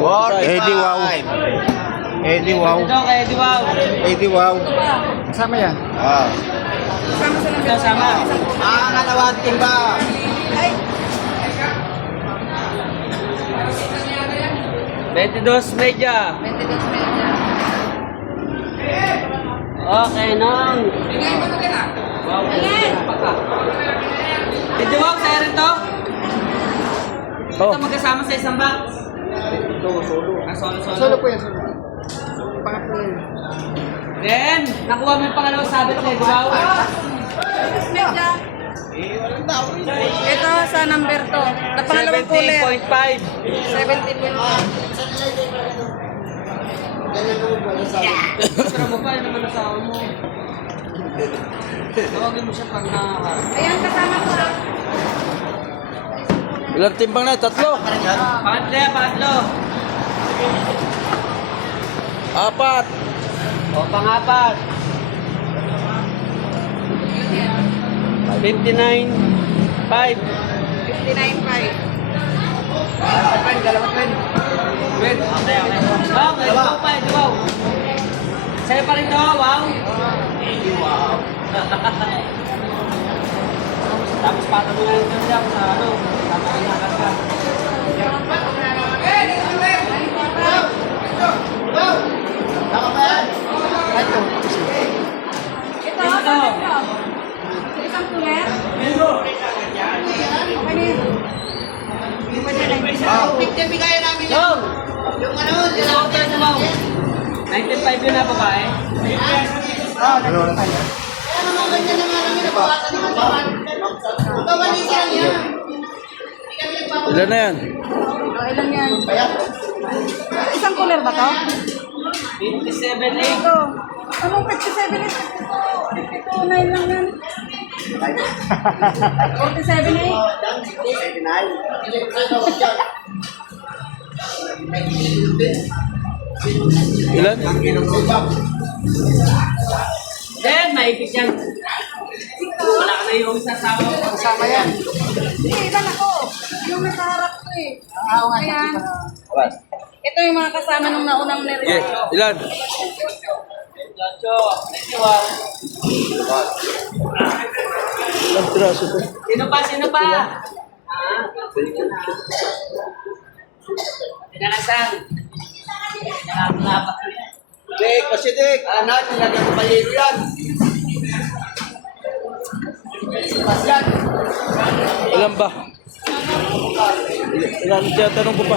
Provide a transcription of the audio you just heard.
Eddie Wow. Eddie Wow. Ito kay Eddie Wow. Eddie Wow. Kasama yan? Ah. Kasama. Kalawat timba. Ay, 22 media. 22 media. Okay, nang. Wow. Eddie Wow, sa'yo rin to? Oh. Ito magkasama sa isang box. Ito, solo. Solo. Solo po yan, solo. Pangatlo yun. Then, nakuha mo yung pangalawang sabit kay Eddie Wow. Media. Walang tao rin. Ito sa number to. Na pangalawang cooler. 17.5. 17.5. Tara mo pa, yun naman asawa mo. Tawagin mo siya pag nakaharap. Ayan, kasama ko. Ilang timbang na? Tatlo? Pangatlo. Apat. O, pangapat. 59.5. 59.5. Wait. Okay. Wow, may Eddie Wow pa, Eddie Wow. Sa'yo pa rin to, wow. Eddie Wow. Tapos patanungan ito siya sa ano. Tama ka na ka. Ito, sa isang cooler. Okay na yun. Yung pwede na yun. Go! Yung ano, Eddie Wow. 19.5 yun na babae. Ano na tayo? Ilan na yan? Oh, ilan yan? Isang cooler ba to? 57.8. Ito. Anong 57 ito? 52.9 lang yan. 47.8. Ilan? Then, maipit yan. Wala ka na yung sasawa mo. Kasama yan. Hindi, iba na ko. Yung nasa harap ko eh. Ayan. Alas. Ito yung mga kasama nung naunang Yeah. nirito. Ilan? Jojo, Eddie Wow. Ilang piraso to? Sino pa? Pinakasan. Nakakapa. Dik, kasi Dik. Anak, nilagyan ko paliro yan. Ilan ba? Ilan? Tanong ko pa.